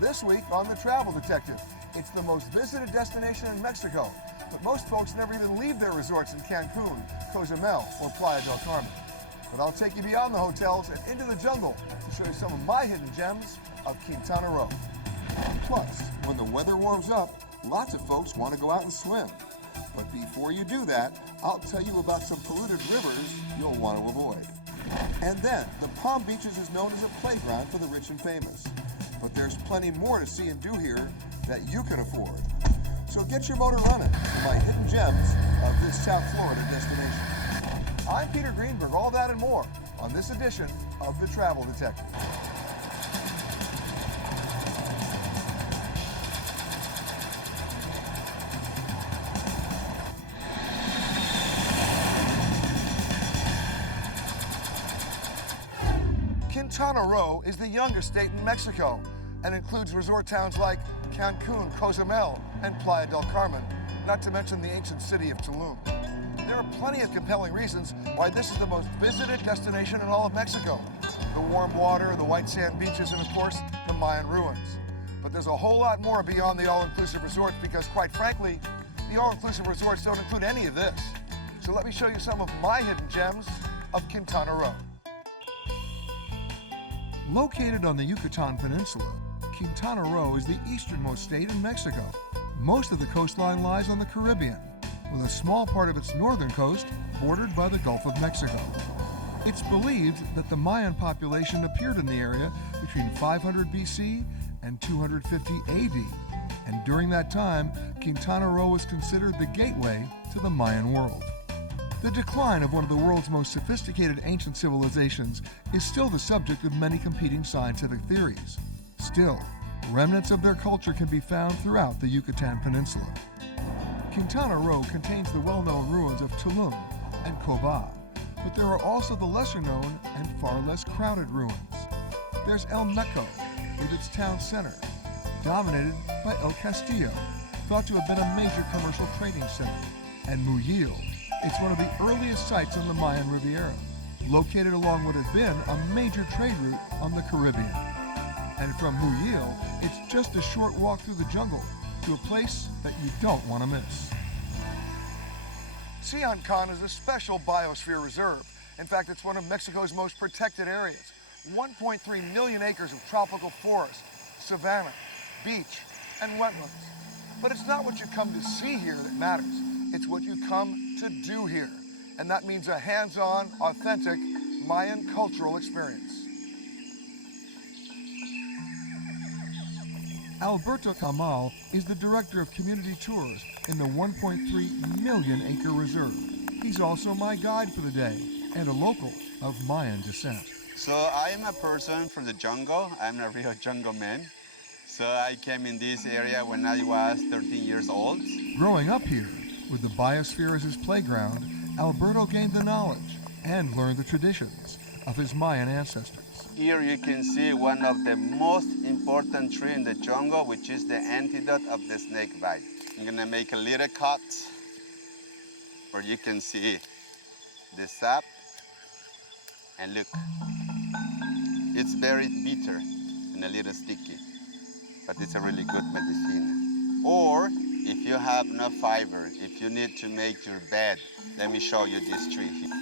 This week on The Travel Detective, it's the most visited destination in Mexico, but most folks never even leave their resorts in Cancun, Cozumel, or Playa del Carmen. But I'll take you beyond the hotels and into the jungle to show you some of my hidden gems of Quintana Roo. Plus, when the weather warms up, lots of folks want to go out and swim. But before you do that, I'll tell you about some polluted rivers you'll want to avoid. And then, the Palm Beaches is known as a playground for the rich and famous. But there's plenty more to see and do here that you can afford. So get your motor running for my hidden gems of this South Florida destination. I'm Peter Greenberg, all that and more on this edition of The Travel Detective. Quintana Roo is the youngest state in Mexico and includes resort towns like Cancun, Cozumel, and Playa del Carmen, not to mention the ancient city of Tulum. There are plenty of compelling reasons why this is the most visited destination in all of Mexico. The warm water, the white sand beaches, and of course, the Mayan ruins. But there's a whole lot more beyond the all-inclusive resorts because, quite frankly, the all-inclusive resorts don't include any of this. So let me show you some of my hidden gems of Quintana Roo. Located on the Yucatan Peninsula, Quintana Roo is the easternmost state in Mexico. Most of the coastline lies on the Caribbean, with a small part of its northern coast bordered by the Gulf of Mexico. It's believed that the Mayan population appeared in the area between 500 BC and 250 AD, and during that time, Quintana Roo was considered the gateway to the Mayan world. The decline of one of the world's most sophisticated ancient civilizations is still the subject of many competing scientific theories. Still, remnants of their culture can be found throughout the Yucatan Peninsula. Quintana Roo contains the well-known ruins of Tulum and Cobá, but there are also the lesser-known and far less crowded ruins. There's El Meco, with its town center, dominated by El Castillo, thought to have been a major commercial trading center, and Muyil. It's one of the earliest sites on the Mayan Riviera, located along what had been a major trade route on the Caribbean. And from Muyil, it's just a short walk through the jungle to a place that you don't want to miss. Sian Ka'an is a special biosphere reserve. In fact, it's one of Mexico's most protected areas. 1.3 million acres of tropical forest, savanna, beach, and wetlands. But it's not what you come to see here that matters. It's what you come to do here. And that means a hands-on, authentic Mayan cultural experience. Alberto Camal is the director of community tours in the 1.3 million acre reserve. He's also my guide for the day and a local of Mayan descent. So I am a person from the jungle. I'm a real jungle man. So I came in this area when I was 13 years old. Growing up here, with the biosphere as his playground, Alberto gained the knowledge and learned the traditions of his Mayan ancestors. Here you can see one of the most important trees in the jungle, which is the antidote of the snake bite. I'm gonna make a little cut where you can see the sap. And look, it's very bitter and a little sticky, but it's a really good medicine. Or if you have no fiber, if you need to make your bed, let me show you this tree here.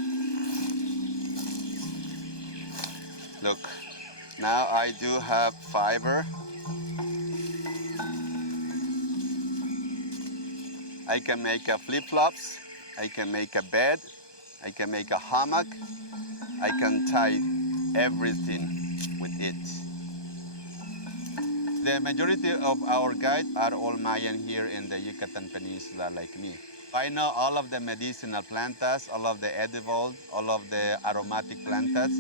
Look, now I do have fiber. I can make a flip-flops, I can make a bed, I can make a hammock, I can tie everything with it. The majority of our guides are all Mayan here in the Yucatan Peninsula like me. I know all of the medicinal plantas, all of the edible, all of the aromatic plantas,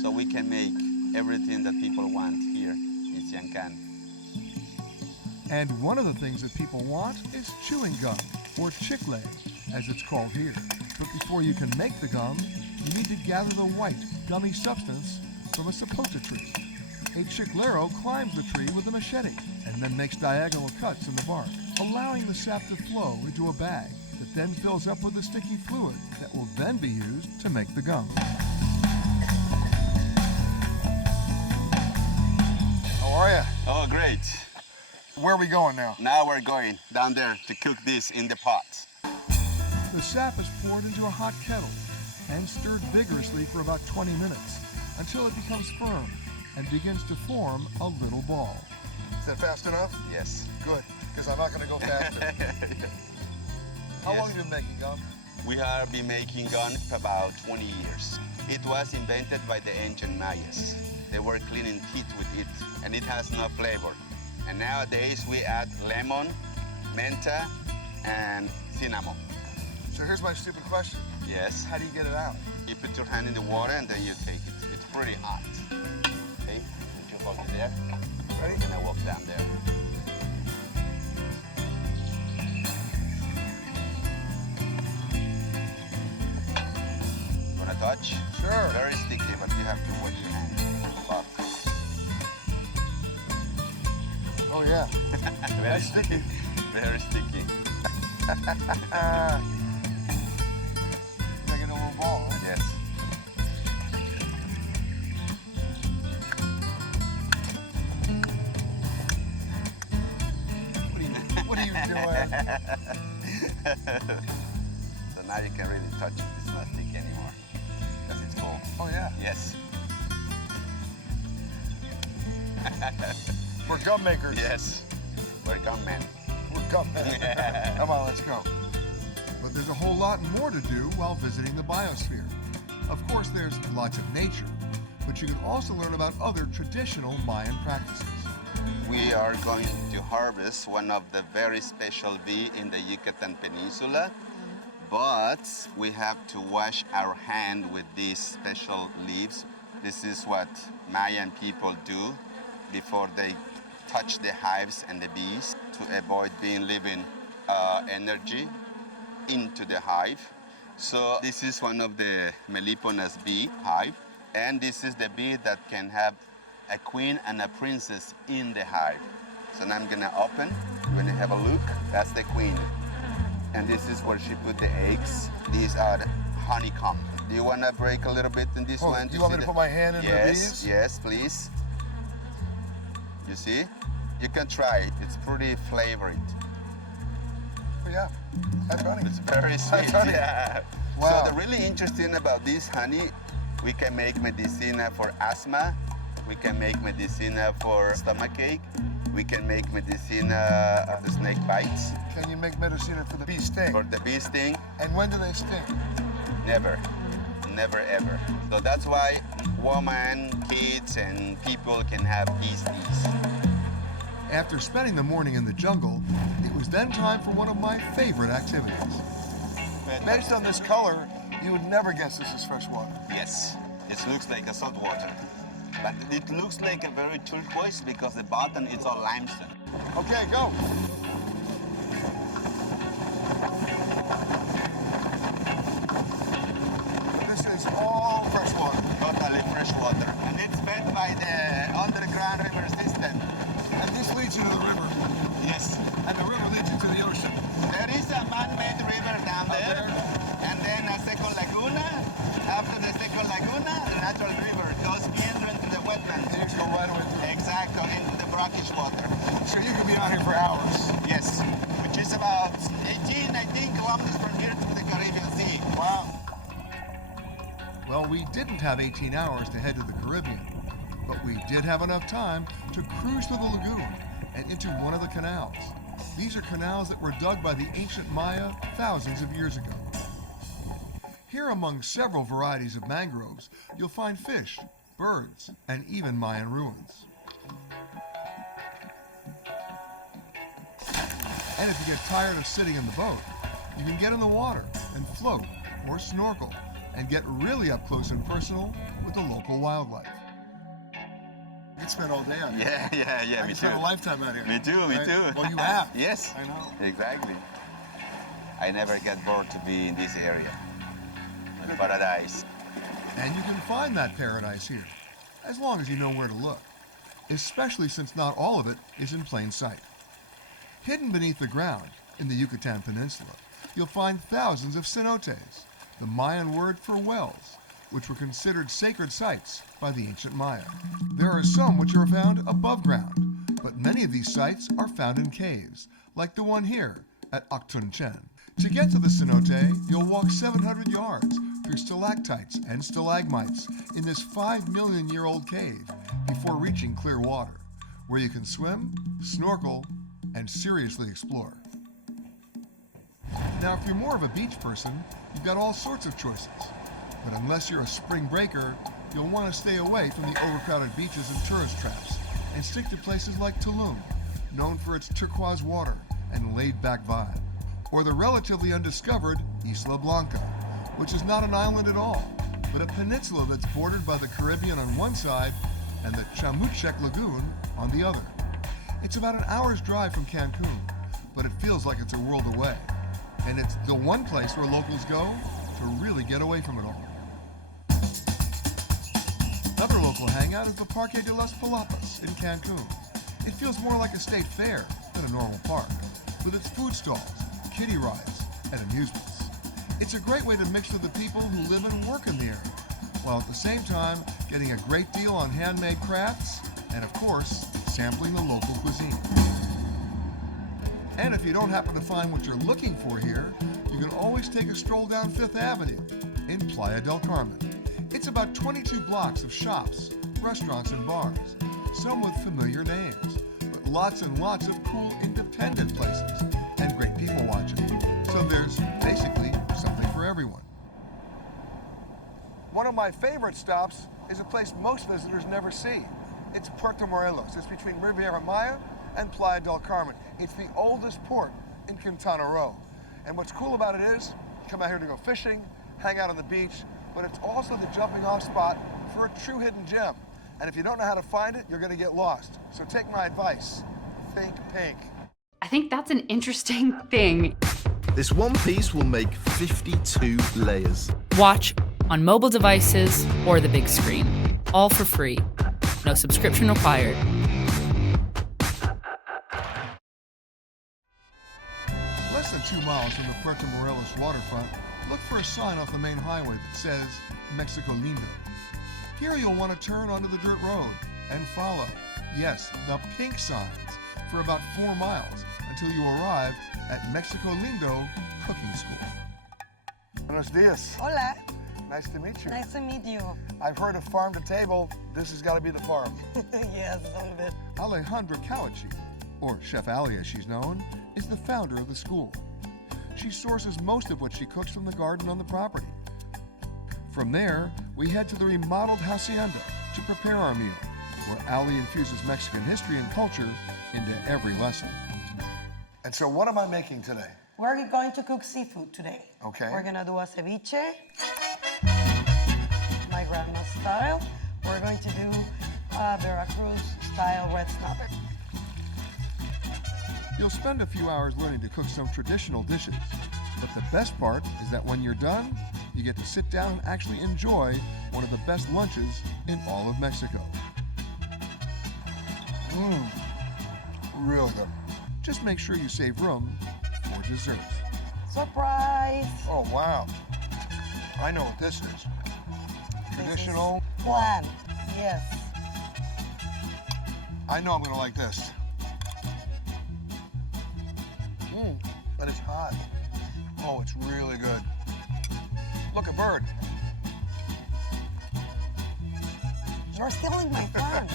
so we can make everything that people want here in Sian Ka'an. And one of the things that people want is chewing gum, or chicle, as it's called here. But before you can make the gum, you need to gather the white, gummy substance from a sapote tree. A chiclero climbs the tree with a machete and then makes diagonal cuts in the bark, allowing the sap to flow into a bag that then fills up with a sticky fluid that will then be used to make the gum. How are you? Oh, great. Where are we going now? Now we're going down there to cook this in the pot. The sap is poured into a hot kettle and stirred vigorously for about 20 minutes until it becomes firm and begins to form a little ball. Is that fast enough? Yes. Good, because I'm not going to go faster. How long have you been making gum? We have been making gum for about 20 years. It was invented by the ancient Mayas. They were cleaning teeth with it, and it has no flavor. And nowadays we add lemon, menta, and cinnamon. So here's my stupid question. Yes. How do you get it out? You put your hand in the water and then you take it. It's pretty hot. Okay, put your hold there. Ready? And I walk down there. Wanna touch? Sure. Very sticky, but you have to wash your hand. But Oh yeah. very That's sticky. Very sticky. Making a little ball. Huh? Yes. What are you doing? So now you can really touch it. It's not sticky anymore. Because it's cold. Oh yeah. Yes. We're gum makers. Yes. We're gum men. We're gum makers. Come on, let's go. But there's a whole lot more to do while visiting the biosphere. Of course, there's lots of nature, but you can also learn about other traditional Mayan practices. We are going to harvest one of the very special bee in the Yucatan Peninsula, but we have to wash our hand with these special leaves. This is what Mayan people do before they touch the hives and the bees to avoid being living energy into the hive. So this is one of the Melippona's bee hive, and this is the bee that can have a queen and a princess in the hive. So now I'm gonna open. You're gonna have a look. That's the queen. And this is where she put the eggs. These are the honeycomb. Do you wanna break a little bit in this Oh, one? you want me to put my hand in the Yes, bees? yes, please. You see? You can try it. It's pretty flavored. Oh yeah, that's honey. It's very sweet. That's honey. Yeah. Wow. So the really interesting about this honey, we can make medicina for asthma. We can make medicina for stomachache. We can make medicina of the snake bites. Can you make medicine for the bee sting? For the bee sting, And when do they sting? never. Never ever. So that's why women, kids, and people can have these bees. After spending the morning in the jungle, it was then time for one of my favorite activities. Based on this color, you would never guess this is fresh water. Yes, it looks like a salt water. But it looks like a very turquoise because the bottom is all limestone. Okay, go. This is all fresh water. Totally fresh water. And it's fed by the underground river system. And this leads you to the river. Yes. And the river leads you to the ocean. There is a man-made river down there. And then a second laguna. After the second laguna, the natural river goes meandering to the wetlands. And you just go right away through. Exactly, into the brackish water. So you can be out here for hours. Yes, which is about 18, 19 kilometers from here to the Caribbean Sea. Wow. Well, we didn't have 18 hours to head to the Caribbean, but we did have enough time to cruise through the lagoon and into one of the canals. These are canals that were dug by the ancient Maya thousands of years ago. Here, among several varieties of mangroves, you'll find fish, birds, and even Mayan ruins. And if you get tired of sitting in the boat, you can get in the water and float or snorkel and get really up close and personal with the local wildlife. You could spend all day out here. Yeah, I me could too. spend a lifetime out here. Me too. Right? Well, you have. Yes. I know. Exactly. I never get bored to be in this area. Paradise. And you can find that paradise here, as long as you know where to look, especially since not all of it is in plain sight. Hidden beneath the ground in the Yucatan Peninsula, you'll find thousands of cenotes, the Mayan word for wells, which were considered sacred sites by the ancient Maya. There are some which are found above ground, But many of these sites are found in caves, like the one here at Octunchen. To get to the cenote, you'll walk 700 yards through stalactites and stalagmites in this 5 million-year-old cave before reaching clear water, where you can swim, snorkel, and seriously explore. Now, if you're more of a beach person, you've got all sorts of choices. But unless you're a spring breaker, you'll want to stay away from the overcrowded beaches and tourist traps and stick to places like Tulum, known for its turquoise water and laid-back vibe, or the relatively undiscovered Isla Blanca, which is not an island at all, but a peninsula that's bordered by the Caribbean on one side and the Chamuchek Lagoon on the other. It's about an hour's drive from Cancun, but it feels like it's a world away. And it's the one place where locals go to really get away from it all. Another local hangout is the Parque de las Palapas in Cancun. It feels more like a state fair than a normal park, with its food stalls, kiddie rides, and amusements. It's a great way to mix with the people who live and work in the area, while at the same time getting a great deal on handmade crafts and, of course, sampling the local cuisine. And if you don't happen to find what you're looking for here, you can always take a stroll down Fifth Avenue in Playa del Carmen. It's about 22 blocks of shops, restaurants, and bars, some with familiar names, but lots and lots of cool independent places and great people watching. So there's basically something for everyone. One of my favorite stops is a place most visitors never see. It's Puerto Morelos. It's between Riviera Maya and Playa del Carmen. It's the oldest port in Quintana Roo. And what's cool about it is, you come out here to go fishing, hang out on the beach, but it's also the jumping off spot for a true hidden gem. And if you don't know how to find it, you're gonna get lost. So take my advice, think pink. I think that's an interesting thing. This one piece will make 52 layers. Watch on mobile devices or the big screen, all for free. No subscription required. Less than 2 miles from the Puerto Morelos waterfront, look for a sign off the main highway that says Mexico Lindo. Here you'll want to turn onto the dirt road and follow, yes, the pink signs, for about 4 miles until you arrive at Mexico Lindo Cooking School. Buenos dias. Hola, Nice to meet you. nice to meet you. I've heard of farm to table. This has got to be the farm. Yes, a little bit. Alejandra Kawachi, or Chef Ali as she's known, is the founder of the school. She sources most of what she cooks from the garden on the property. From there, we head to the remodeled hacienda to prepare our meal, where Ali infuses Mexican history and culture into every lesson. And so what am I making today? We're going to cook seafood today. Okay. We're gonna do a ceviche, my grandma's style. We're going to do Veracruz style red snapper. You'll spend a few hours learning to cook some traditional dishes, but the best part is that when you're done, you get to sit down and actually enjoy one of the best lunches in all of Mexico. Real good. Just make sure you save room for desserts. Surprise! Oh, wow. I know what this is. Traditional. Flan, yes. I know I'm gonna like this. But it's hot. Oh, it's really good. Look, a bird. You're stealing my fun.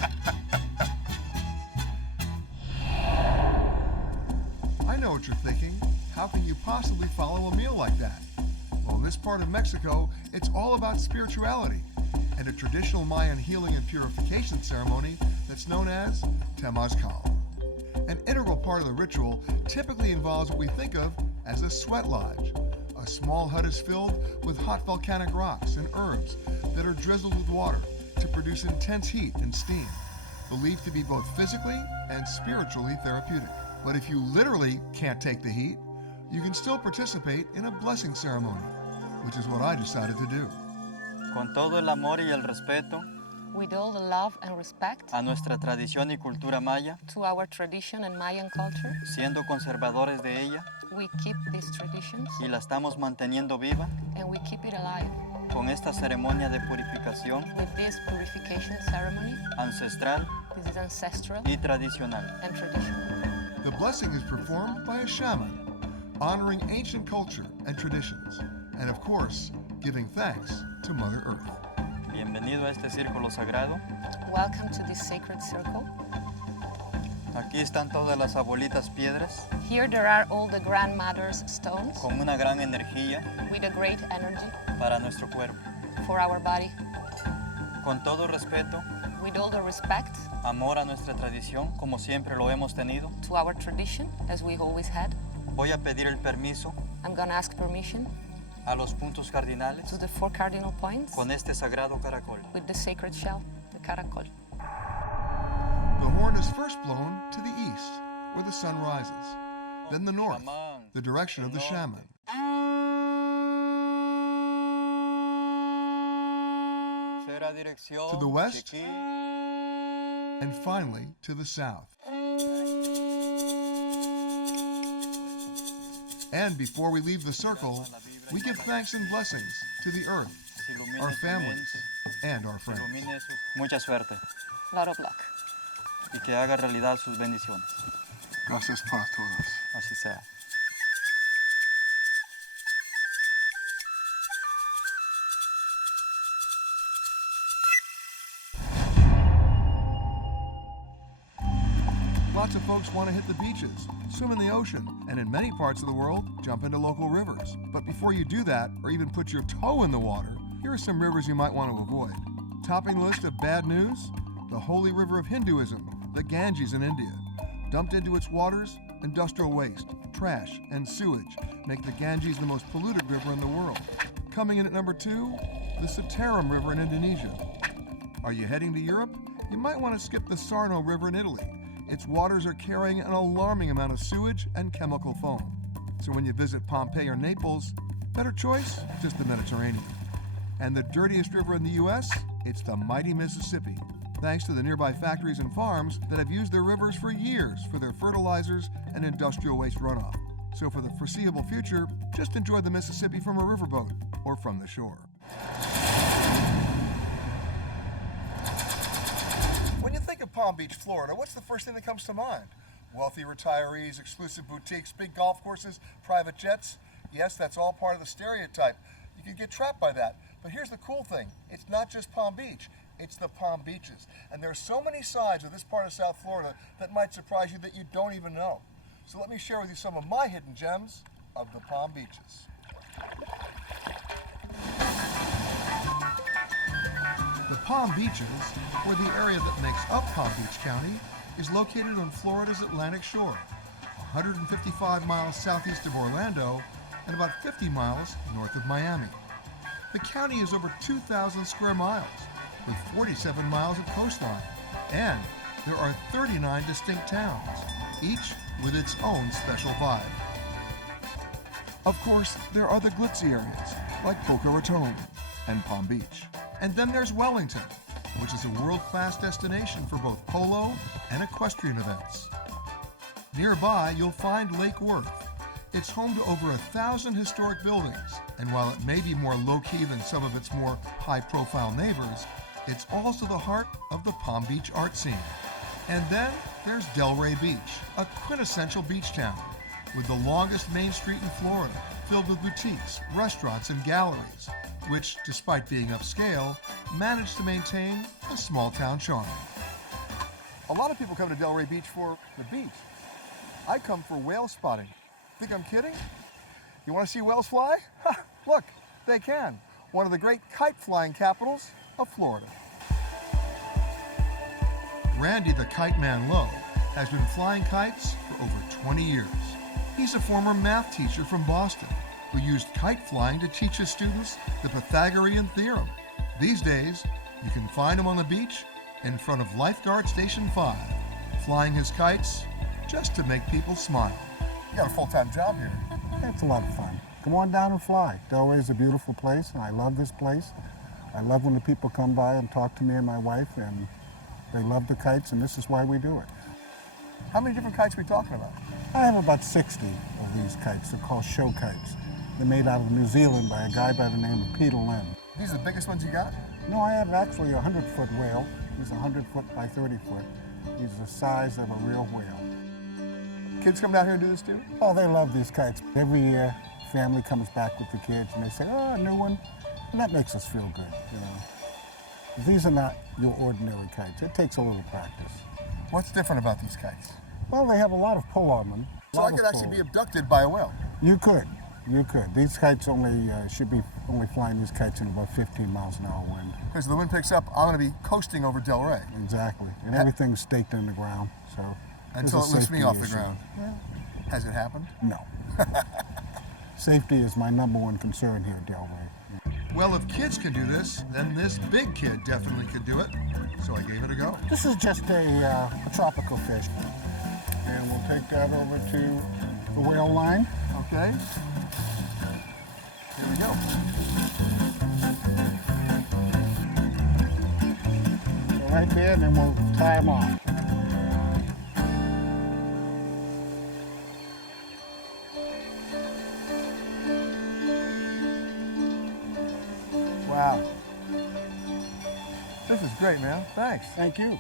I know what you're thinking. How can you possibly follow a meal like that? Well, in this part of Mexico, it's all about spirituality and a traditional Mayan healing and purification ceremony that's known as Temazcal. An integral part of the ritual typically involves what we think of as a sweat lodge. A small hut is filled with hot volcanic rocks and herbs that are drizzled with water to produce intense heat and steam, believed to be both physically and spiritually therapeutic. But if you literally can't take the heat, you can still participate in a blessing ceremony, which is what I decided to do. Con todo el amor y el respeto With all the love and respect a nuestra tradición y cultura maya, to our tradition and Mayan culture, siendo conservadores de ella we keep these traditions y la estamos manteniendo viva, and we keep it alive. con esta ceremonia de purificación with this purification ceremony. ancestral This is ancestral y tradicional. and traditional. The blessing is performed by a shaman, honoring ancient culture and traditions, and of course, giving thanks to Mother Earth. Bienvenido a este círculo sagrado. Welcome to this sacred circle. Aquí están todas las abuelitas piedras Here there are all the grandmother's stones con una gran energía with a great energy para nuestro cuerpo. for our body. Con todo respeto, With all the respect amor a nuestra tradición como siempre lo hemos tenido, to our tradition, as we always had, voy a pedir el permiso I'm gonna ask permission a los puntos cardinales to the 4 cardinal points con este sagrado caracol. with the sacred shell, the caracol. The horn is first blown to the east, where the sun rises, then the north, the direction of the shaman. To the west, and finally to the south. And before we leave the circle, we give thanks and blessings to the earth, our families, and our friends. Mucha suerte A lot of luck. y que haga realidad sus bendiciones. Gracias para todos. Así sea. Lots of folks want to hit the beaches, swim in the ocean, and in many parts of the world, jump into local rivers. But before you do that, or even put your toe in the water, here are some rivers you might want to avoid. Topping the list of bad news, the holy river of Hinduism, the Ganges in India. Dumped into its waters, industrial waste, trash, and sewage make the Ganges the most polluted river in the world. Coming in at number 2, the Cenotes River in Indonesia. Are you heading to Europe? You might want to skip the Sarno River in Italy. Its waters are carrying an alarming amount of sewage and chemical foam. So when you visit Pompeii or Naples, better choice, just the Mediterranean. And the dirtiest river in the US, it's the mighty Mississippi, thanks to the nearby factories and farms that have used their rivers for years for their fertilizers and industrial waste runoff. So for the foreseeable future, just enjoy the Mississippi from a riverboat or from the shore. When you think of Palm Beach, Florida, what's the first thing that comes to mind? Wealthy retirees, exclusive boutiques, big golf courses, private jets? Yes, that's all part of the stereotype. You can get trapped by that. But here's the cool thing. It's not just Palm Beach. It's the Palm Beaches. And there are so many sides of this part of South Florida that might surprise you that you don't even know. So let me share with you some of my hidden gems of the Palm Beaches. The Palm Beaches, or the area that makes up Palm Beach County, is located on Florida's Atlantic shore, 155 miles southeast of Orlando and about 50 miles north of Miami. The county is over 2,000 square miles, with 47 miles of coastline, and there are 39 distinct towns, each with its own special vibe. Of course, there are the glitzy areas, like Boca Raton and Palm Beach. And then there's Wellington, which is a world-class destination for both polo and equestrian events. Nearby, you'll find Lake Worth. It's home to over 1,000 historic buildings, and while it may be more low-key than some of its more high-profile neighbors, it's also the heart of the Palm Beach art scene. And then there's Delray Beach, a quintessential beach town, with the longest main street in Florida, filled with boutiques, restaurants, and galleries, which, despite being upscale, managed to maintain a small-town charm. A lot of people come to Delray Beach for the beach. I come for whale spotting. Think I'm kidding? You want to see whales fly? Ha! Look, they can. One of the great kite-flying capitals of Florida. Randy the Kite Man Lowe has been flying kites for over 20 years. He's a former math teacher from Boston who used kite flying to teach his students the Pythagorean theorem. These days, you can find him on the beach in front of Lifeguard Station 5, flying his kites just to make people smile. You got a full-time job here. It's a lot of fun. Come on down and fly. Delray is a beautiful place, and I love this place. I love when the people come by and talk to me and my wife, and they love the kites, and this is why we do it. How many different kites are we talking about? I have about 60 of these kites. They're called show kites. They're made out of New Zealand by a guy by the name of Peter Lynn. These are the biggest ones you got? No, I have actually a 100-foot whale. He's 100 foot by 30 foot. He's the size of a real whale. Kids come down here and do this too? Oh, they love these kites. Every year, family comes back with the kids and they say, oh, a new one. And that makes us feel good, you know. These are not your ordinary kites. It takes a little practice. What's different about these kites? Well, they have a lot of pull on them. So I could actually be abducted by a whale? You could. You could. These kites should be only flying these kites in about 15 miles an hour wind. Because the wind picks up, I'm going to be coasting over Delray. Exactly. And everything's staked in the ground, so. Until it lifts me safety off the issue. ground. Yeah. Has it happened? No. Safety is my #1 concern here at Delray. Well, if kids can do this, then this big kid definitely could do it. So I gave it a go. This is just a tropical fish. And we'll take that over to the whale line. Okay. Here we go. So right there, and then we'll tie them off. Wow. This is great, man. Thanks. Thank you.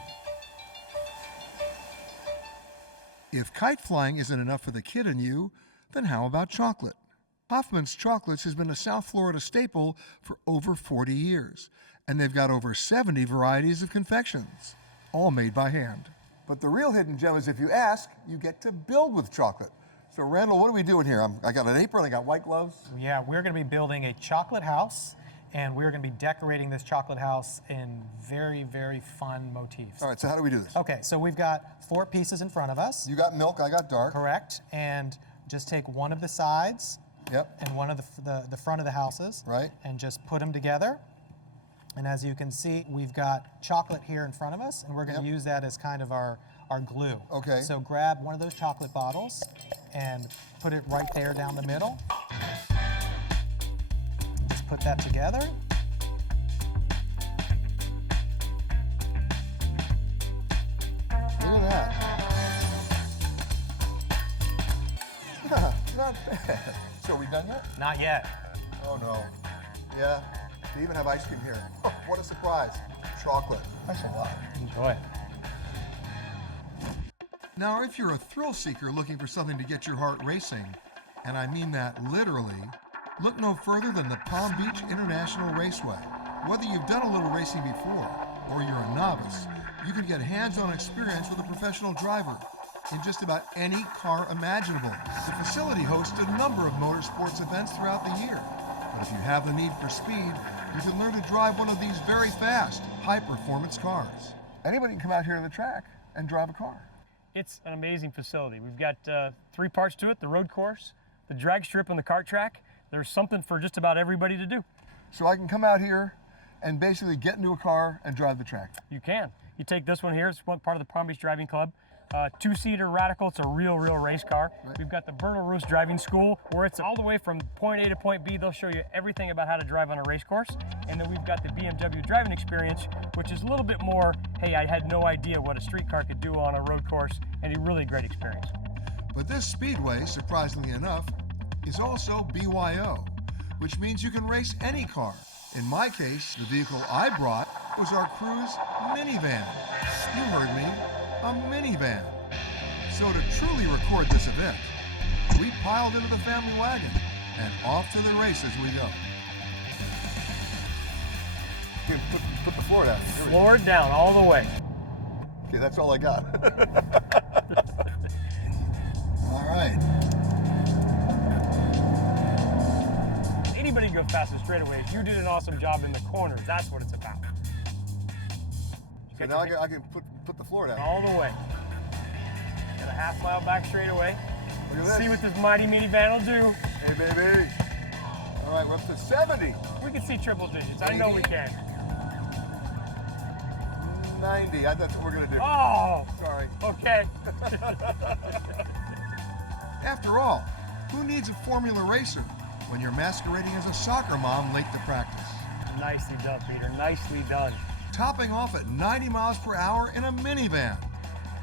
If kite flying isn't enough for the kid in you, then how about chocolate? Hoffman's Chocolates has been a South Florida staple for over 40 years, and they've got over 70 varieties of confections, all made by hand. But the real hidden gem is if you ask, you get to build with chocolate. So Randall, what are we doing here? I got an apron, I got white gloves. Yeah, we're going to be building a chocolate house, and we're going to be decorating this chocolate house in very, very fun motifs. All right, so how do we do this? Okay, so we've got 4 pieces in front of us. You got milk, I got dark. Correct, and just take one of the sides. Yep. And one of the front of the houses. Right. And just put them together. And as you can see, we've got chocolate here in front of us, and we're going to use that as kind of our glue. Okay. So grab one of those chocolate bottles and put it right there down the middle. Just put that together. Look at that. Not bad. So are we done yet? Not yet. Oh no. Yeah, they even have ice cream here. Oh, what a surprise. Chocolate. That's a lot. Enjoy. Now, if you're a thrill seeker looking for something to get your heart racing, and I mean that literally, look no further than the Palm Beach International Raceway. Whether you've done a little racing before, or you're a novice, you can get hands-on experience with a professional driver in just about any car imaginable. The facility hosts a number of motorsports events throughout the year. But if you have the need for speed, you can learn to drive one of these very fast, high-performance cars. Anybody can come out here to the track and drive a car. It's an amazing facility. We've got 3 parts to it: the road course, the drag strip, and the kart track. There's something for just about everybody to do. So I can come out here and basically get into a car and drive the track. You can. You take this one here, it's one part of the Palm Beach Driving Club. 2-seater Radical, it's a real race car. Right. We've got the Bertle Roos Driving School, where it's all the way from point A to point B. They'll show you everything about how to drive on a race course. And then we've got the BMW Driving Experience, which is a little bit more, hey, I had no idea what a street car could do on a road course, and a really great experience. But this speedway, surprisingly enough, is also BYO, which means you can race any car. In my case, the vehicle I brought was our Cruise minivan. You heard me, a minivan. So to truly record this event, we piled into the family wagon and off to the races we go. Okay, put the floor down. Floor it down all the way. Okay, that's all I got. All right. Anybody can go fast and straightaways. You did an awesome job in the corners. That's what it's about. So now I can put the floor down. All the way. Get a half-mile back straightaway. Look at See this. what this mighty minivan will do. Hey, baby. All right, we're up to 70. We can see triple digits. I know we can. 90. That's what we're going to do. Oh! Sorry. Okay. After all, who needs a Formula racer when you're masquerading as a soccer mom late to practice? Nicely done, Peter. Nicely done. Topping off at 90 miles per hour in a minivan.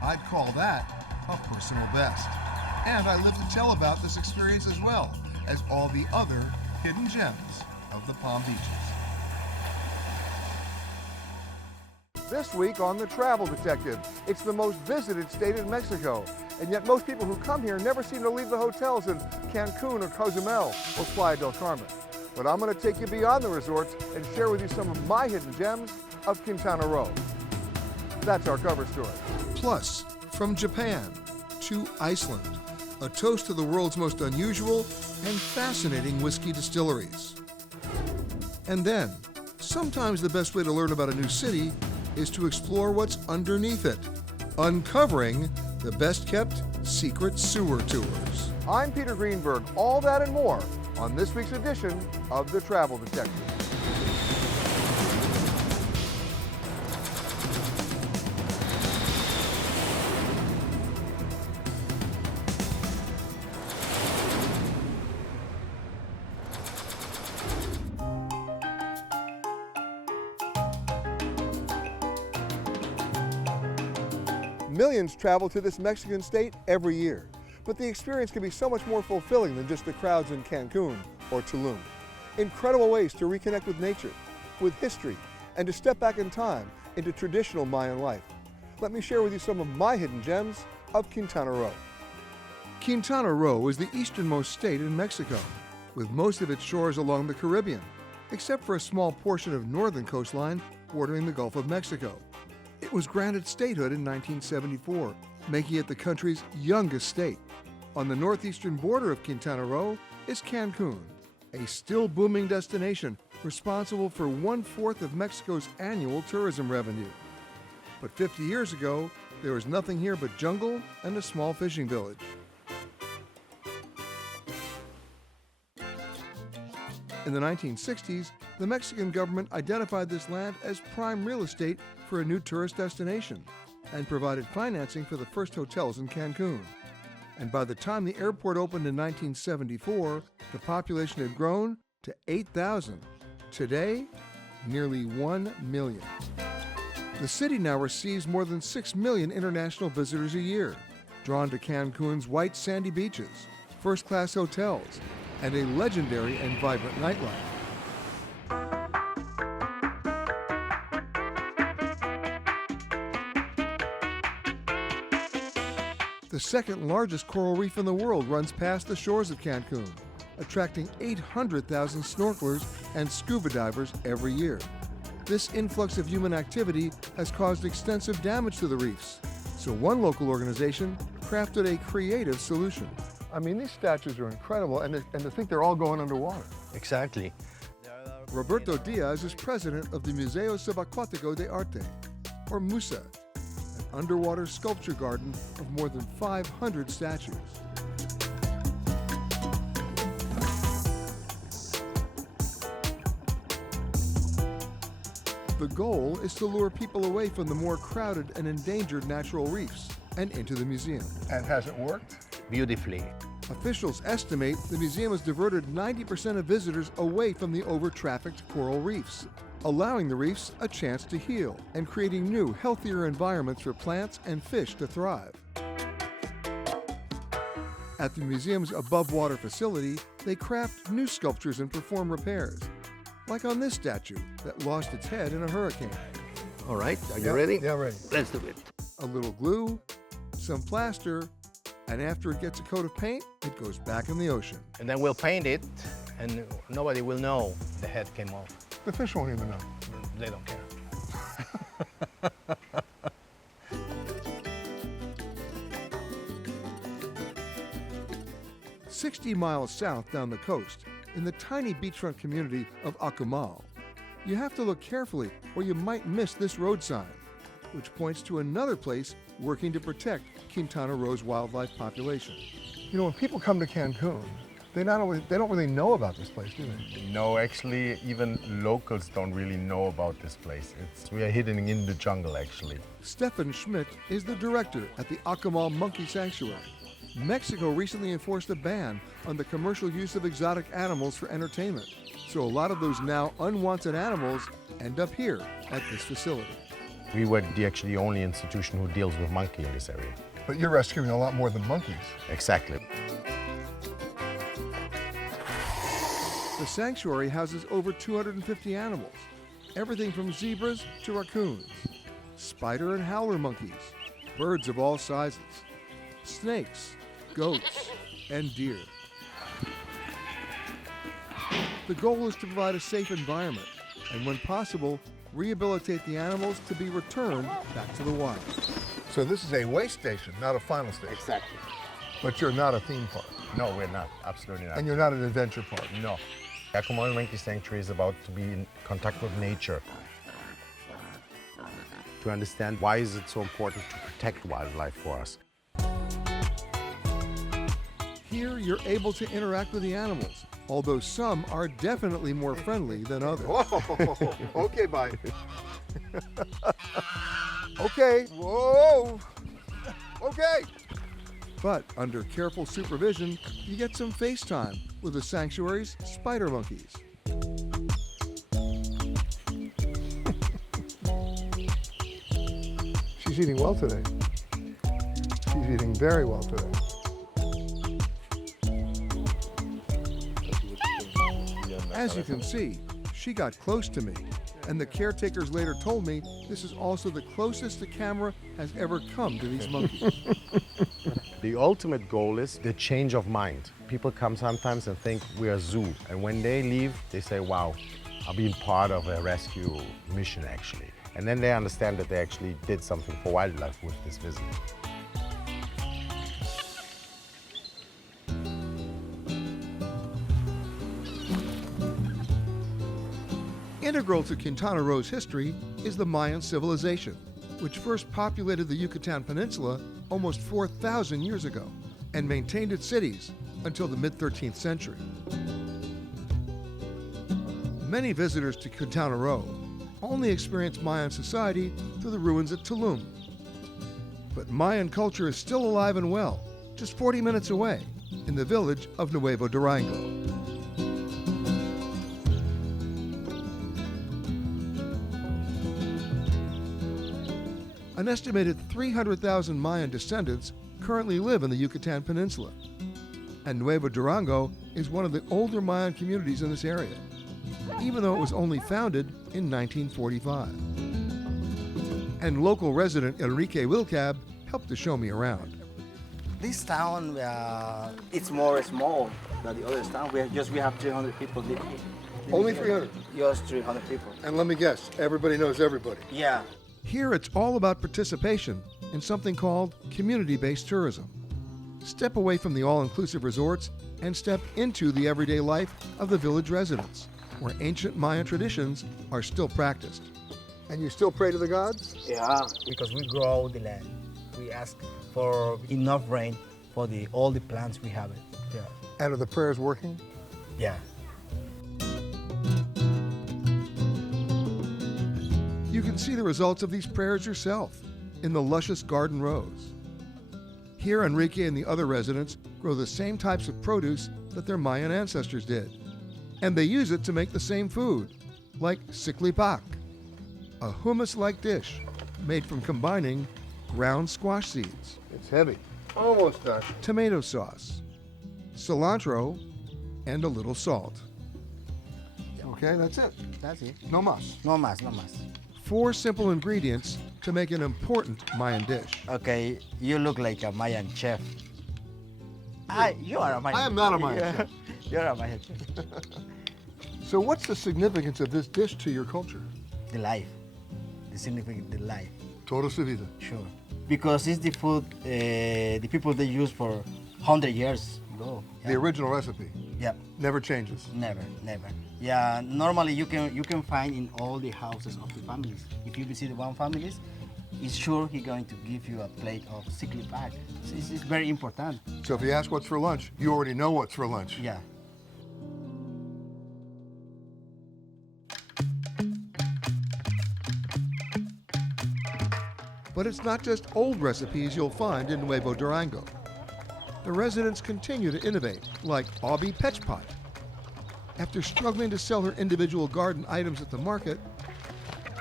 I'd call that a personal best. And I live to tell about this experience as well as all the other hidden gems of the Palm Beaches. This week on The Travel Detective, it's the most visited state in Mexico, and yet most people who come here never seem to leave the hotels in Cancun or Cozumel or Playa del Carmen. But I'm going to take you beyond the resorts and share with you some of my hidden gems of Quintana Roo. That's our cover story. Plus, from Japan to Iceland, a toast to the world's most unusual and fascinating whiskey distilleries. And then, sometimes the best way to learn about a new city is to explore what's underneath it, uncovering the best-kept secret sewer tours. I'm Peter Greenberg. All that and more on this week's edition of The Travel Detective. Millions travel to this Mexican state every year, but the experience can be so much more fulfilling than just the crowds in Cancun or Tulum. Incredible ways to reconnect with nature, with history, and to step back in time into traditional Mayan life. Let me share with you some of my hidden gems of Quintana Roo. Quintana Roo is the easternmost state in Mexico, with most of its shores along the Caribbean, except for a small portion of northern coastline bordering the Gulf of Mexico. It was granted statehood in 1974, making it the country's youngest state. On the northeastern border of Quintana Roo is Cancun, a still booming destination responsible for 1/4 of Mexico's annual tourism revenue. But 50 years ago, there was nothing here but jungle and a small fishing village. In the 1960s, the Mexican government identified this land as prime real estate for a new tourist destination and provided financing for the first hotels in Cancun. And by the time the airport opened in 1974, the population had grown to 8,000. Today, nearly 1 million. The city now receives more than 6 million international visitors a year, drawn to Cancun's white sandy beaches, first-class hotels, and a legendary and vibrant nightlife. The second largest coral reef in the world runs past the shores of Cancun, attracting 800,000 snorkelers and scuba divers every year. This influx of human activity has caused extensive damage to the reefs, so one local organization crafted a creative solution. I mean, these statues are incredible, and to think they're all going underwater. Exactly. Roberto Diaz is president of the Museo Subacuático de Arte, or MUSA, an underwater sculpture garden of more than 500 statues. The goal is to lure people away from the more crowded and endangered natural reefs and into the museum. And has it worked? Beautifully. Officials estimate the museum has diverted 90% of visitors away from the over-trafficked coral reefs, allowing the reefs a chance to heal and creating new, healthier environments for plants and fish to thrive. At the museum's above-water facility, they craft new sculptures and perform repairs, like on this statue that lost its head in a hurricane. All right, are you ready? Yeah, ready. Let's do it. A little glue, some plaster, and after it gets a coat of paint, it goes back in the ocean. And then we'll paint it, and nobody will know the head came off. The fish won't even know. They don't care. 60 miles south down the coast, in the tiny beachfront community of Akumal, you have to look carefully or you might miss this road sign, which points to another place working to protect Quintana Roo's wildlife population. You know, when people come to Cancun, they don't really know about this place, do they? No, actually, even locals don't really know about this place. We are hidden in the jungle, actually. Stefan Schmidt is the director at the Akumal Monkey Sanctuary. Mexico recently enforced a ban on the commercial use of exotic animals for entertainment, so a lot of those now unwanted animals end up here at this facility. We were actually the only institution who deals with monkey in this area. But you're rescuing a lot more than monkeys. Exactly. The sanctuary houses over 250 animals, everything from zebras to raccoons. spider and howler monkeys, birds of all sizes, snakes, goats, and deer. The goal is to provide a safe environment and, when possible, rehabilitate the animals to be returned back to the wild. So this is a way station, not a final station. Exactly. But you're not a theme park. No, we're not. Absolutely not. And you're not an adventure park. No. Yakumo Monkey Sanctuary is about to be in contact with nature. To understand why is it so important to protect wildlife for us. Here, you're able to interact with the animals, although some are definitely more friendly than others. Whoa, okay, bye. Okay, whoa, okay. But under careful supervision, you get some FaceTime with the sanctuary's spider monkeys. She's eating well today. She's eating very well today. As you can see, she got close to me, and the caretakers later told me this is also the closest the camera has ever come to these monkeys. The ultimate goal is the change of mind. People come sometimes and think we are a zoo, and when they leave, they say, wow, I've been part of a rescue mission actually. And then they understand that they actually did something for wildlife with this visit. Integral to Quintana Roo's history is the Mayan civilization, which first populated the Yucatan Peninsula almost 4,000 years ago and maintained its cities until the mid-13th century. Many visitors to Quintana Roo only experience Mayan society through the ruins at Tulum. But Mayan culture is still alive and well, just 40 minutes away, in the village of Nuevo Durango. An estimated 300,000 Mayan descendants currently live in the Yucatan Peninsula, and Nuevo Durango is one of the older Mayan communities in this area, even though it was only founded in 1945. And local resident Enrique Wilcab helped to show me around. This town, it's more small than the other town. We have 300 people living here. Only 300? Just 300 people. And let me guess, everybody knows everybody. Yeah. Here it's all about participation in something called community-based tourism. Step away from the all-inclusive resorts and step into the everyday life of the village residents, where ancient Mayan traditions are still practiced. And you still pray to the gods? Yeah, because we grow the land. We ask for enough rain for all the plants we have. Yeah. And are the prayers working? Yeah. You can see the results of these prayers yourself in the luscious garden rows. Here, Enrique and the other residents grow the same types of produce that their Mayan ancestors did. And they use it to make the same food, like siklipak, a hummus-like dish made from combining ground squash seeds. It's heavy. Almost done. Tomato sauce, cilantro, and a little salt. Okay, that's it. That's it. No mas. No mas, no mas. 4 simple ingredients to make an important Mayan dish. Okay, you look like a Mayan chef. You are a Mayan. I am not a Mayan chef. You're a Mayan chef. So what's the significance of this dish to your culture? The life. The significance, the life. Toda su vida. Sure. Because it's the food the people they use for 100 years ago. The original recipe. Yeah. Never changes. Never, never. Yeah, normally you can find in all the houses of the families. If you visit one family, it's sure he's going to give you a plate of siklipak. It's very important. So if he asks what's for lunch, you already know what's for lunch. Yeah. But it's not just old recipes you'll find in Nuevo Durango. The residents continue to innovate, like Aubrey Petchpot. After struggling to sell her individual garden items at the market,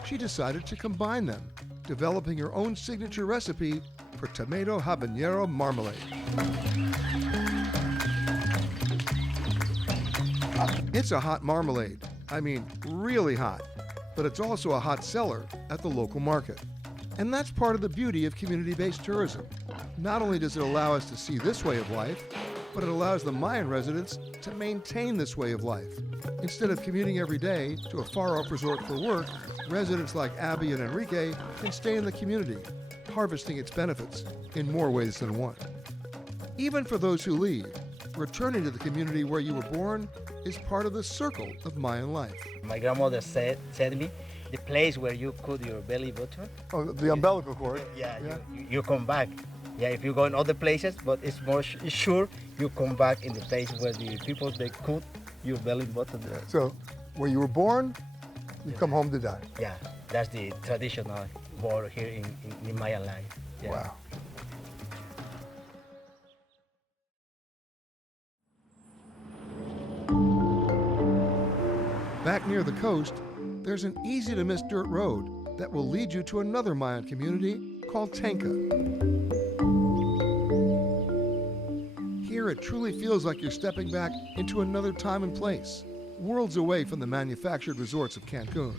she decided to combine them, developing her own signature recipe for tomato habanero marmalade. It's a hot marmalade. I mean, really hot. But it's also a hot seller at the local market. And that's part of the beauty of community-based tourism. Not only does it allow us to see this way of life, but it allows the Mayan residents to maintain this way of life. Instead of commuting every day to a far-off resort for work, residents like Abby and Enrique can stay in the community, harvesting its benefits in more ways than one. Even for those who leave, returning to the community where you were born is part of the circle of Mayan life. My grandmother said me, the place where you cut your belly button. Oh, the umbilical cord. Yeah. You come back. Yeah, if you go in other places, but it's more sure you come back in the place where the people they cut your belly button. So, where you were born, you come home to die. Yeah, that's the traditional born here in Mayan life. Yeah. Wow. Back near the coast, there's an easy-to-miss dirt road that will lead you to another Mayan community called Tanca. Here it truly feels like you're stepping back into another time and place, worlds away from the manufactured resorts of Cancun.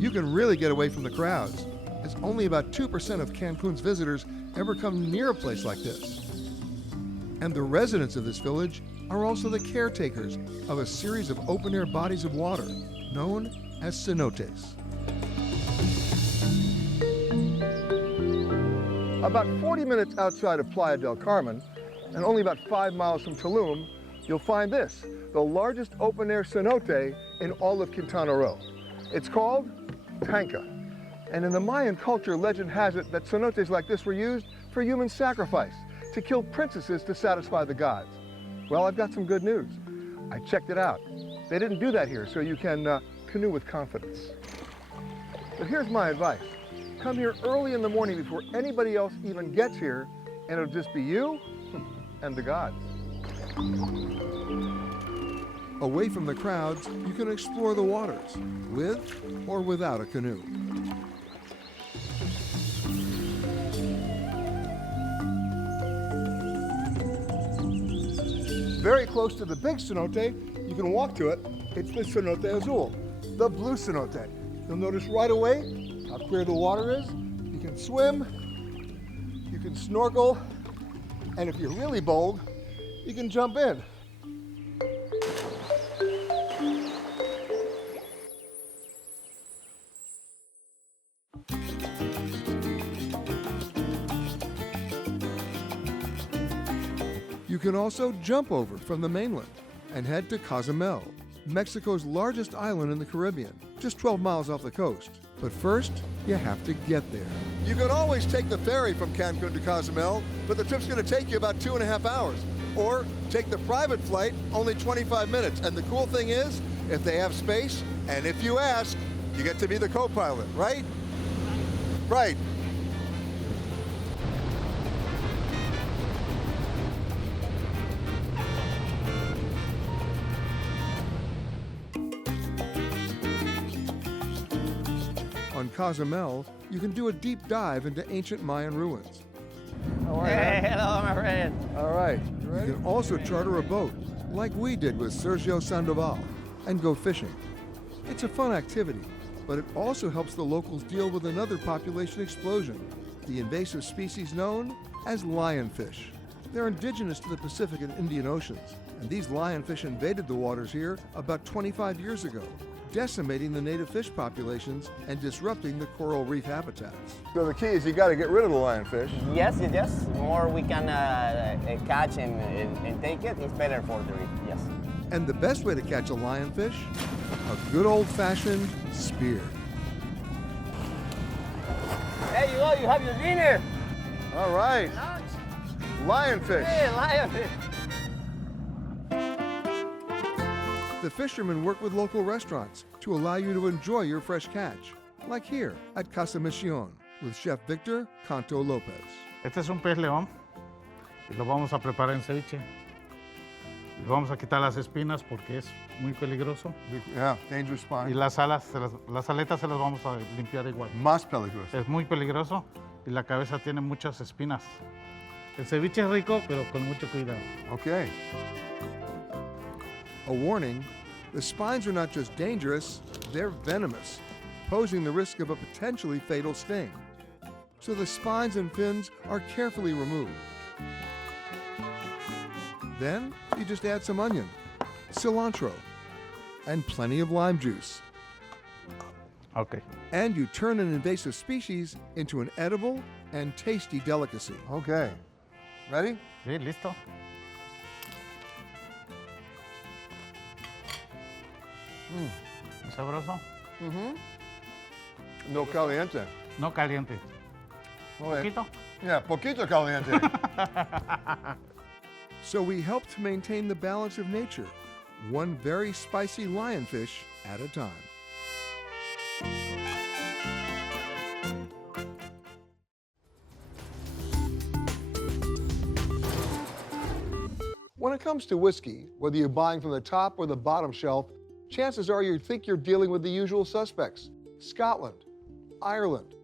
You can really get away from the crowds, as only about 2% of Cancun's visitors ever come near a place like this. And the residents of this village are also the caretakers of a series of open-air bodies of water known as cenotes. About 40 minutes outside of Playa del Carmen, and only about 5 miles from Tulum, you'll find this, the largest open-air cenote in all of Quintana Roo. It's called Tanca. And in the Mayan culture, legend has it that cenotes like this were used for human sacrifice, to kill princesses to satisfy the gods. Well, I've got some good news. I checked it out. They didn't do that here, so you can canoe with confidence. But here's my advice. Come here early in the morning before anybody else even gets here, and it'll just be you and the gods. Away from the crowds, you can explore the waters, with or without a canoe. Very close to the big cenote, you can walk to it. It's the Cenote Azul, the blue cenote. You'll notice right away how clear the water is. You can swim, you can snorkel, and if you're really bold, you can jump in. You can also jump over from the mainland and head to Cozumel, Mexico's largest island in the Caribbean, just 12 miles off the coast. But first, you have to get there. You can always take the ferry from Cancun to Cozumel, but the trip's going to take you about 2.5 hours. Or take the private flight, only 25 minutes. And the cool thing is, if they have space, and if you ask, you get to be the co-pilot, right? Right. On Cozumel, you can do a deep dive into ancient Mayan ruins. How are you? Hey, hello, my friend. All right. You can also charter a boat, like we did with Sergio Sandoval, and go fishing. It's a fun activity, but it also helps the locals deal with another population explosion, the invasive species known as lionfish. They're indigenous to the Pacific and Indian Oceans, and these lionfish invaded the waters here about 25 years ago, decimating the native fish populations and disrupting the coral reef habitats. So the key is you got to get rid of the lionfish. Yes. The more we can catch and take it, it's better for the reef, yes. And the best way to catch a lionfish? A good old-fashioned spear. There you go, you have your dinner. All right. Lionfish. Hey, lionfish. The fishermen work with local restaurants to allow you to enjoy your fresh catch, like here at Casa Mission with Chef Victor Canto Lopez. Este es un pez león y lo vamos a preparar en ceviche. Le vamos a quitar las espinas porque es muy peligroso. Yeah, dangerous spine. Y las aletas se las vamos a limpiar igual. Más peligroso. Es muy peligroso y la cabeza tiene muchas espinas. El ceviche es rico, pero con mucho cuidado. Okay. A warning, the spines are not just dangerous, they're venomous. posing the risk of a potentially fatal sting. So the spines and fins are carefully removed. Then you just add some onion, cilantro, and plenty of lime juice. Okay. And you turn an invasive species into an edible and tasty delicacy. Okay. Ready? Sí, listo. ¿Sabroso? No caliente. No caliente. Okay. Poquito? Yeah, poquito caliente. So we help to maintain the balance of nature, one very spicy lionfish at a time. When it comes to whiskey, whether you're buying from the top or the bottom shelf, chances are you think you're dealing with the usual suspects: Scotland, Ireland,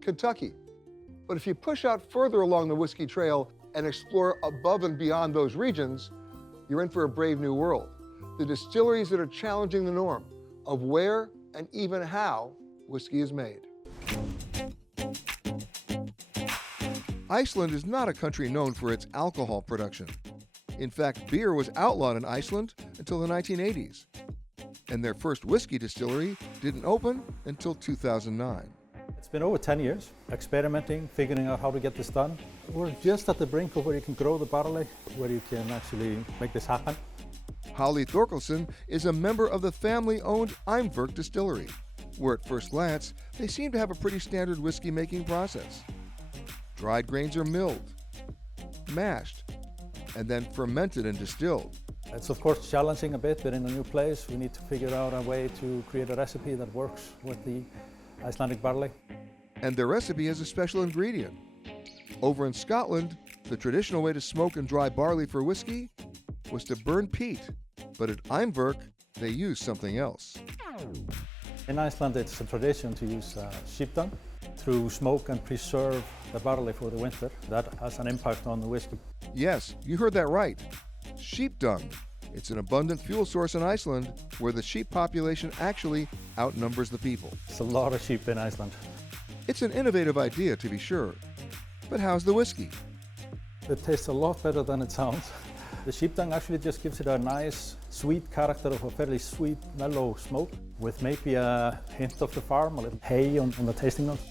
Kentucky. But if you push out further along the whiskey trail and explore above and beyond those regions, you're in for a brave new world. The distilleries that are challenging the norm of where and even how whiskey is made. Iceland is not a country known for its alcohol production. In fact, beer was outlawed in Iceland until the 1980s. And their first whiskey distillery didn't open until 2009. It's been over 10 years experimenting, figuring out how to get this done. We're just at the brink of where you can grow the barley, where you can actually make this happen. Holly Thorkelson is a member of the family-owned Eimverk distillery, where at first glance, they seem to have a pretty standard whiskey making process. Dried grains are milled, mashed, and then fermented and distilled. It's of course challenging a bit. We're in a new place. We need to figure out a way to create a recipe that works with the Icelandic barley. And their recipe has a special ingredient. Over in Scotland, the traditional way to smoke and dry barley for whiskey was to burn peat, but at Eimverk, they use something else. In Iceland, it's a tradition to use sheep dung to smoke and preserve the barley for the winter. That has an impact on the whiskey. Yes, you heard that right. Sheep dung. It's an abundant fuel source in Iceland where the sheep population actually outnumbers the people. It's a lot of sheep in Iceland. It's an innovative idea, to be sure. But how's the whiskey? It tastes a lot better than it sounds. The sheep dung actually just gives it a nice, sweet character of a fairly sweet, mellow smoke with maybe a hint of the farm, a little hay on the tasting notes.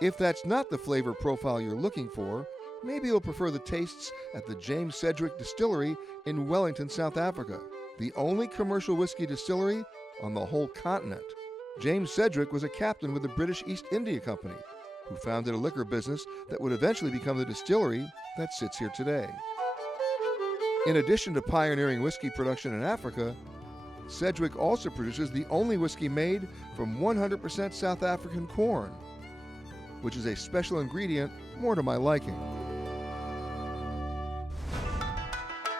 If that's not the flavor profile you're looking for, maybe you'll prefer the tastes at the James Sedgwick Distillery in Wellington, South Africa, the only commercial whiskey distillery on the whole continent. James Sedgwick was a captain with the British East India Company, who founded a liquor business that would eventually become the distillery that sits here today. In addition to pioneering whiskey production in Africa, Sedgwick also produces the only whiskey made from 100% South African corn, which is a special ingredient more to my liking.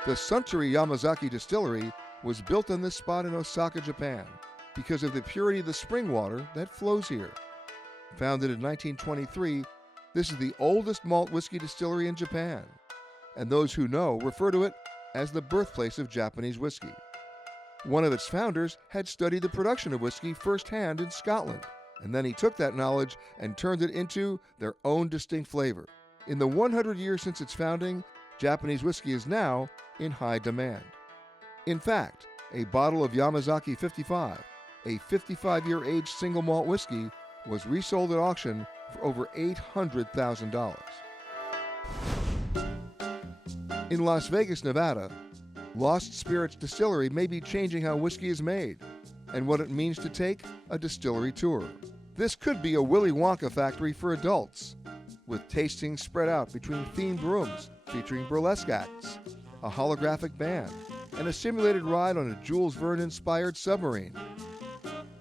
The Suntory Yamazaki Distillery was built on this spot in Osaka, Japan, because of the purity of the spring water that flows here. Founded in 1923, this is the oldest malt whiskey distillery in Japan, and those who know refer to it as the birthplace of Japanese whiskey. One of its founders had studied the production of whiskey firsthand in Scotland, and then he took that knowledge and turned it into their own distinct flavor. In the 100 years since its founding, Japanese whiskey is now in high demand. In fact, a bottle of Yamazaki 55, a 55-year aged single malt whiskey, was resold at auction for over $800,000. In Las Vegas, Nevada, Lost Spirits Distillery may be changing how whiskey is made and what it means to take a distillery tour. This could be a Willy Wonka factory for adults, with tastings spread out between themed rooms featuring burlesque acts, a holographic band, and a simulated ride on a Jules Verne-inspired submarine,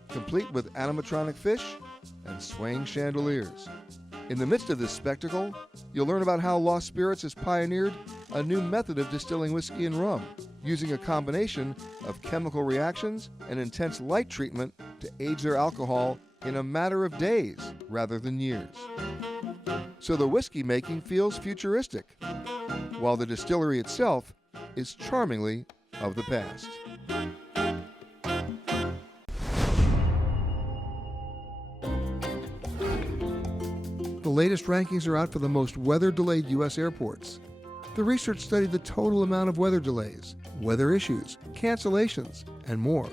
complete with animatronic fish and swaying chandeliers. In the midst of this spectacle, you'll learn about how Lost Spirits has pioneered a new method of distilling whiskey and rum, using a combination of chemical reactions and intense light treatment to age their alcohol in a matter of days rather than years. So the whiskey making feels futuristic, while the distillery itself is charmingly of the past. The latest rankings are out for the most weather-delayed U.S. airports. The research studied the total amount of weather delays, weather issues, cancellations, and more.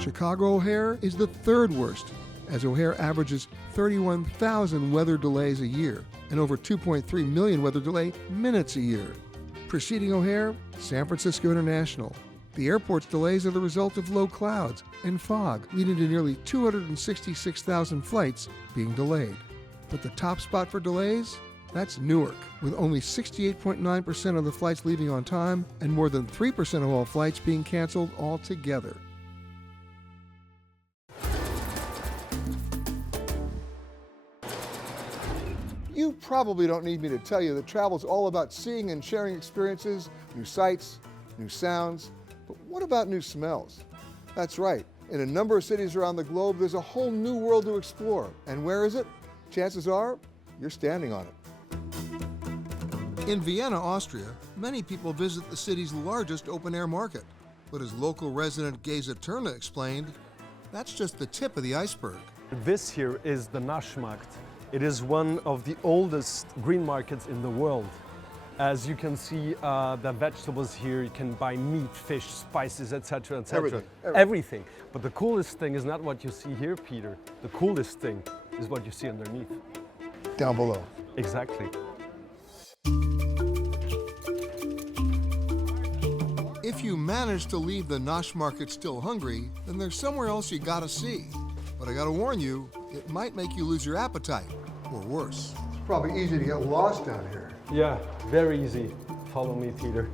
Chicago O'Hare is the third worst, as O'Hare averages 31,000 weather delays a year and over 2.3 million weather delay minutes a year. Preceding O'Hare, San Francisco International. The airport's delays are the result of low clouds and fog, leading to nearly 266,000 flights being delayed. But the top spot for delays? That's Newark, with only 68.9% of the flights leaving on time and more than 3% of all flights being canceled altogether. You probably don't need me to tell you that travel's all about seeing and sharing experiences, new sights, new sounds, but what about new smells? That's right. In a number of cities around the globe, there's a whole new world to explore. And where is it? Chances are, you're standing on it. In Vienna, Austria, many people visit the city's largest open-air market. But as local resident Geza Turner explained, that's just the tip of the iceberg. This here is the Naschmarkt. It is one of the oldest green markets in the world. As you can see, the vegetables here, you can buy meat, fish, spices, etc., etc. Everything. But the coolest thing is not what you see here, Peter. The coolest thing is what you see underneath. Down below. Exactly. If you manage to leave the Naschmarkt still hungry, then there's somewhere else you gotta see. But I gotta warn you, it might make you lose your appetite, or worse. It's probably easy to get lost down here. Yeah, very easy. Follow me, Peter.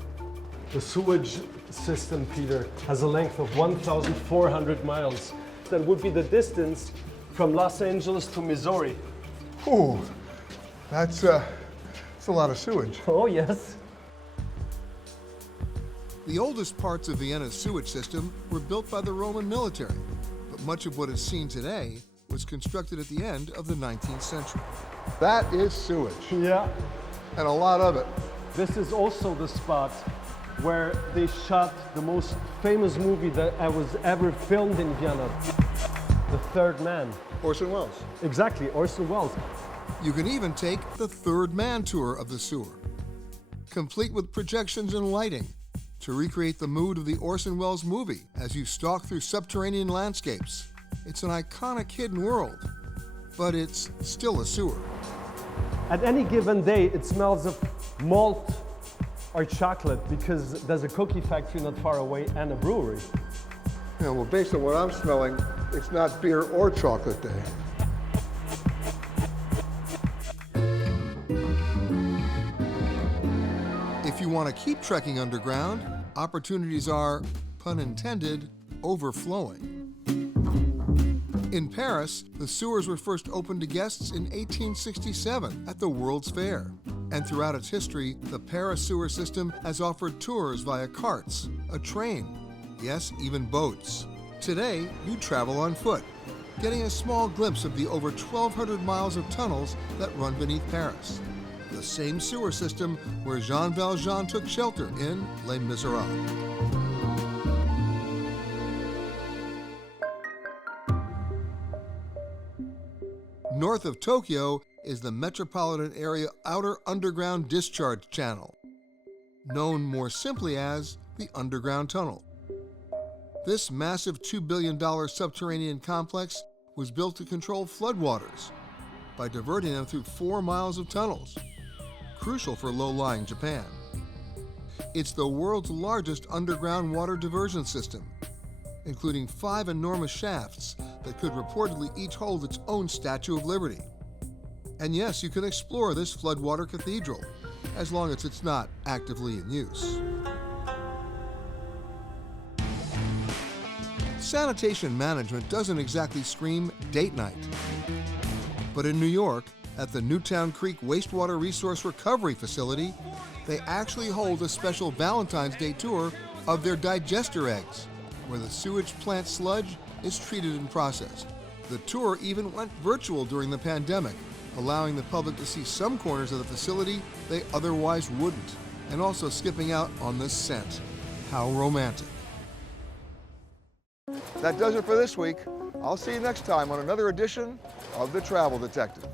The sewage system, Peter, has a length of 1,400 miles. That would be the distance from Los Angeles to Missouri. Ooh, that's a lot of sewage. Oh, yes. The oldest parts of Vienna's sewage system were built by the Roman military, but much of what is seen today was constructed at the end of the 19th century. That is sewage. Yeah. And a lot of it. This is also the spot where they shot the most famous movie that was ever filmed in Vienna, The Third Man. Orson Welles. Exactly, Orson Welles. You can even take the Third Man tour of the sewer, complete with projections and lighting to recreate the mood of the Orson Welles movie as you stalk through subterranean landscapes. It's an iconic hidden world, but it's still a sewer. At any given day, it smells of malt or chocolate because there's a cookie factory not far away and a brewery. Yeah, well, based on what I'm smelling, it's not beer or chocolate day. If you want to keep trekking underground, opportunities are, pun intended, overflowing. In Paris, the sewers were first opened to guests in 1867 at the World's Fair. And throughout its history, the Paris sewer system has offered tours via carts, a train, yes, even boats. Today, you travel on foot, getting a small glimpse of the over 1,200 miles of tunnels that run beneath Paris. The same sewer system where Jean Valjean took shelter in Les Miserables. North of Tokyo is the metropolitan area outer underground discharge channel, known more simply as the Underground Tunnel. This massive $2 billion subterranean complex was built to control floodwaters by diverting them through 4 miles of tunnels, crucial for low-lying Japan. It's the world's largest underground water diversion system, including 5 enormous shafts that could reportedly each hold its own Statue of Liberty. And yes, you can explore this floodwater cathedral, as long as it's not actively in use. Sanitation management doesn't exactly scream date night. But in New York, at the Newtown Creek Wastewater Resource Recovery Facility, they actually hold a special Valentine's Day tour of their digester eggs, where the sewage plant sludge is treated and processed. The tour even went virtual during the pandemic, allowing the public to see some corners of the facility they otherwise wouldn't, and also skipping out on the scent. How romantic. That does it for this week. I'll see you next time on another edition of The Travel Detective.